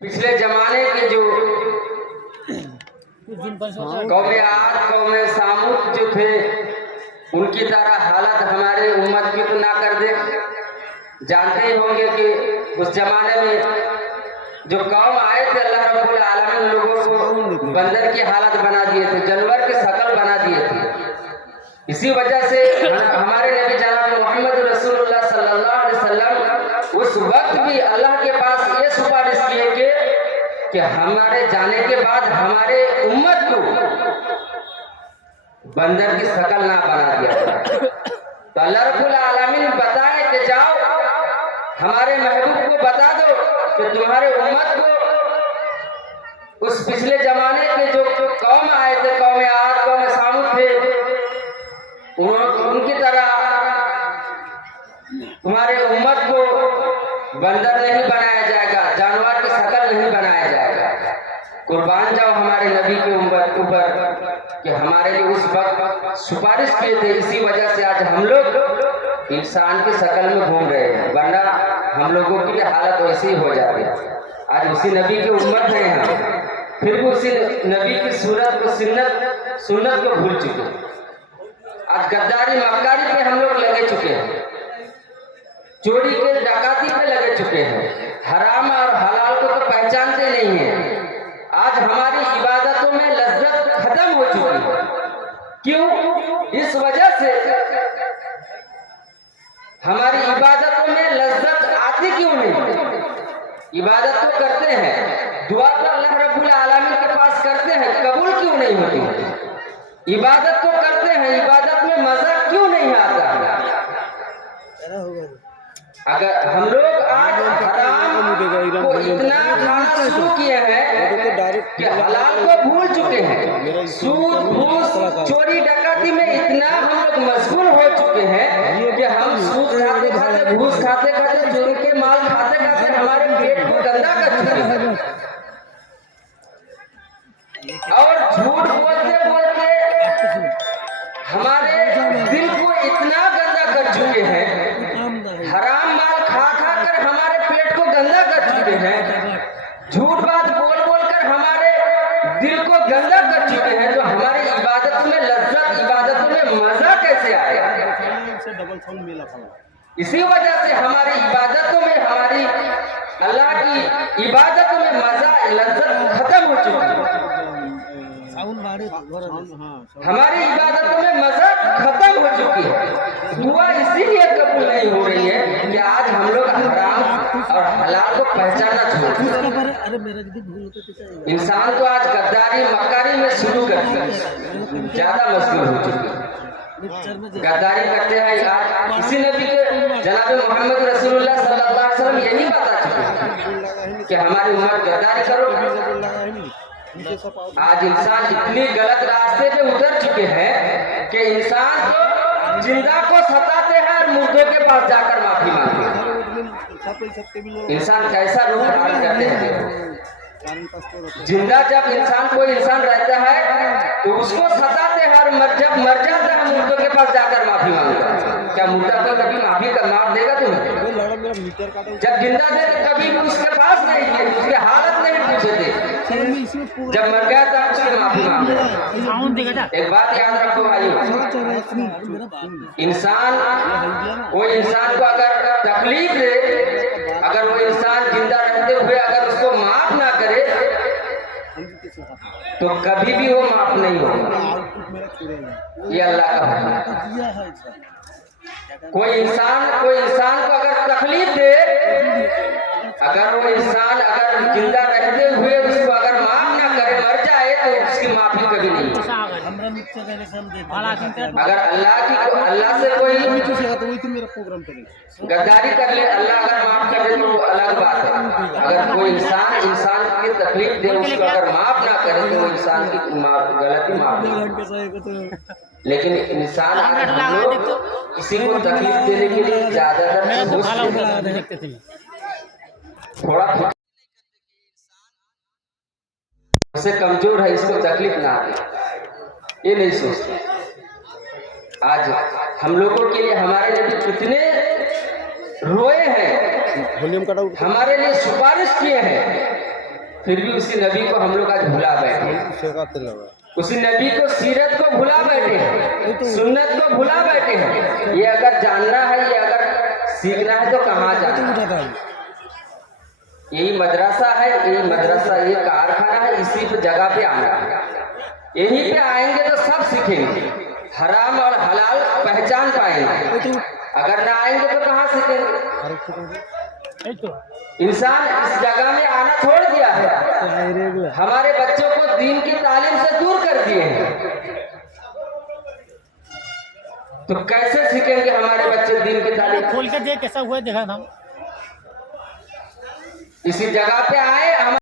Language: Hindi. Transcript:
पिछले जमाने के जो कौमे आद कौमे सामुद जो थे उनकी तरह हालत हमारे उम्मत की तो ना कर दे। जानते ही होंगे कि उस जमाने में जो कौम आए थे अल्लाह रब्बुल आलमीन लोगों को बंदर की हालत बना दिए थे, जानवर की शक्ल बना दिए थे। इसी वजह से हमारे नबी जनाब मोहम्मद रसूलुल्लाह सल्लल्लाहु अलैहि वसल्लम उस वक्त भी अल्लाह के पास ये सुपारिश किए कि हमारे जाने के बाद हमारे उम्मत को बंदर की शक्ल ना बना दिया जाए। तो अल्लाह रब्बुल आलमीन बताए कि जाओ हमारे महबूब को बता दो कि तुम्हारे उम्मत को उस पिछले जमाने के जो कौम आए थे, कौम आद कौम सामुद थे, उनकी तरह तुम्हारे उम्मत को बंदर नहीं बनाया जाएगा, जानवर की शक्ल नहीं बनाया जाएगा। कुर्बान जाओ हमारे नबी के ऊपर कि हमारे लिए उस वक्त सुपारिश किए थे। इसी वजह से आज हम लोग इंसान की शक्ल में घूम रहे हैं, वरना हम लोगों की हालत वैसी ही हो जाती है। आज उसी नबी की उम्मत है हम, फिर भी उसी नबी की सूरत को सुन्नत को भूल चुके हैं। आज गद्दारी मक्कारी पे हम लोग लगे चुके हैं, चोरी के डकाती पे लगे चुके हैं, हराम और हलाल को तो पहचानते नहीं हैं। आज हमारी इबादतों में लज्जत खत्म हो चुकी है। क्यों? इस वजह से हमारी इबादतों में लज्जत आती क्यों नहीं? इबादत तो करते हैं, दुआ तो अल्लाह रब्बुल आलमीन के पास करते हैं, कबूल क्यों नहीं होती? इबादत तो करते हैं, इबादत में मजा क्यों नहीं आता? अगर हम लोग आज हराम को इतना खाना शुरू किए हैं कि हलाल को भूल चुके हैं, सूद घूस चोरी डकाती में इतना हम लोग मशगूल हो चुके हैं कि हम सूद खाते खाते, घूस खाते खाते, चोरी के माल खाते खाते हमारे पेट को गंदा कर चुके हैं और झूठ बोलते बोलते हमारे दिल को इतना गंदा कर चुके हैं, हराम माल खा खा कर हमारे पेट को गंदा कर चुके हैं, झूठ बात बोल बोल कर हमारे दिल को गंदा कर चुके हैं। तो हमारी इबादत में लज्जत, इबादत में मजा कैसे आएगा? इसी वजह से हमारी इबादतों में, हमारी अल्लाह की इबादतों में मजा, लज्जत खत्म हो चुकी है। हमारी इबादतों में मजा खत्म हो चुकी है। दुआ इसीलिए कबूल नहीं हो रही है कि आज हम लोग हराम और हलाल को पहचानना छोड़। इंसान तो आज गद्दारी मक्कारी में शुरू करते हैं, ज्यादा मशगूल हो चुके हैं, गद्दारी करते हैं। आज इसी नबी के जनाब मोहम्मद रसूलुल्लाह सल्लल्लाहु अलैहि वसल्लम यही बता चुके हैं कि हमारी उम्मत गद्दारी करो। आज इंसान इतनी गलत रास्ते पे उतर चुके हैं कि इंसान तो जिंदा को सताते हैं और मुर्दों के पास जाकर माफी मांगते हैं। इंसान कैसा रूप धारण करते हैं? जिंदा जब इंसान, कोई इंसान रहता है तो उसको सताते हैं और जब मर जाता है मुर्दों के पास जाकर माफी मांगता है। क्या मुर्दा तो कभी माफी का माफ देगा तुम्हें? जब जिंदा थे तो कभी भी उसके पास नहीं थे, उसके हालत नहीं पूछे थे, जब मर गया था उसकी माफी मांगा। एक बात याद रखो भाई, इंसान, कोई इंसान को अगर तकलीफ दे, अगर वो इंसान जिंदा रहते हुए अगर उसको माफ ना करे तो कभी भी वो माफ नहीं होगा। ये अल्लाह का हुक्म है। कोई इंसान को अगर तकलीफ दे, अगर वो इंसान अगर जिंदा रहते हुए उसको अगर माफ ना करे, मर जाए, तो उसकी माफी कभी नहीं होगी। अगर अल्लाह से कोई गद्दारी कर ले, अल्लाह अगर माफ कर दे तो अलग बात है। अगर कोई इंसान की तकलीफ दे, उसको अगर माफ ना करे तो वो इंसान की गलती माफ नहीं। लेकिन इंसान किसी को तकलीफ देने के लिए ज्यादातर थोड़ा उससे कमजोर है, इसको तकलीफ ना दे, ये नहीं सोचते। आज हम लोगों के लिए हमारे लिए कितने रोए हैं, हमारे लिए सुपारिश किए हैं, फिर भी उसी नबी को हम लोग आज भुला बैठे, उसी नबी को सीरत को भुला बैठे हैं, सुन्नत को भुला बैठे हैं। ये अगर जानना है, ये अगर सीखना है तो कहाँ जाना है? यही मदरसा है, यही मदरसा, ये कारखाना है, इसी पे जगह पे आना है। यहीं पे आएंगे तो सब सीखेंगे, हराम और हलाल पहचान पाएंगे। अगर ना आएंगे तो कहाँ सीखेंगे? इंसान इस जगह में आना छोड़ दिया है, हमारे बच्चों को दीन की तालीम से दूर कर दिए हैं। तो कैसे सीखेंगे हमारे बच्चे दीन की तालीम? खोल के देख कैसा हुआ, देखा था। इसी जगह पे आए हम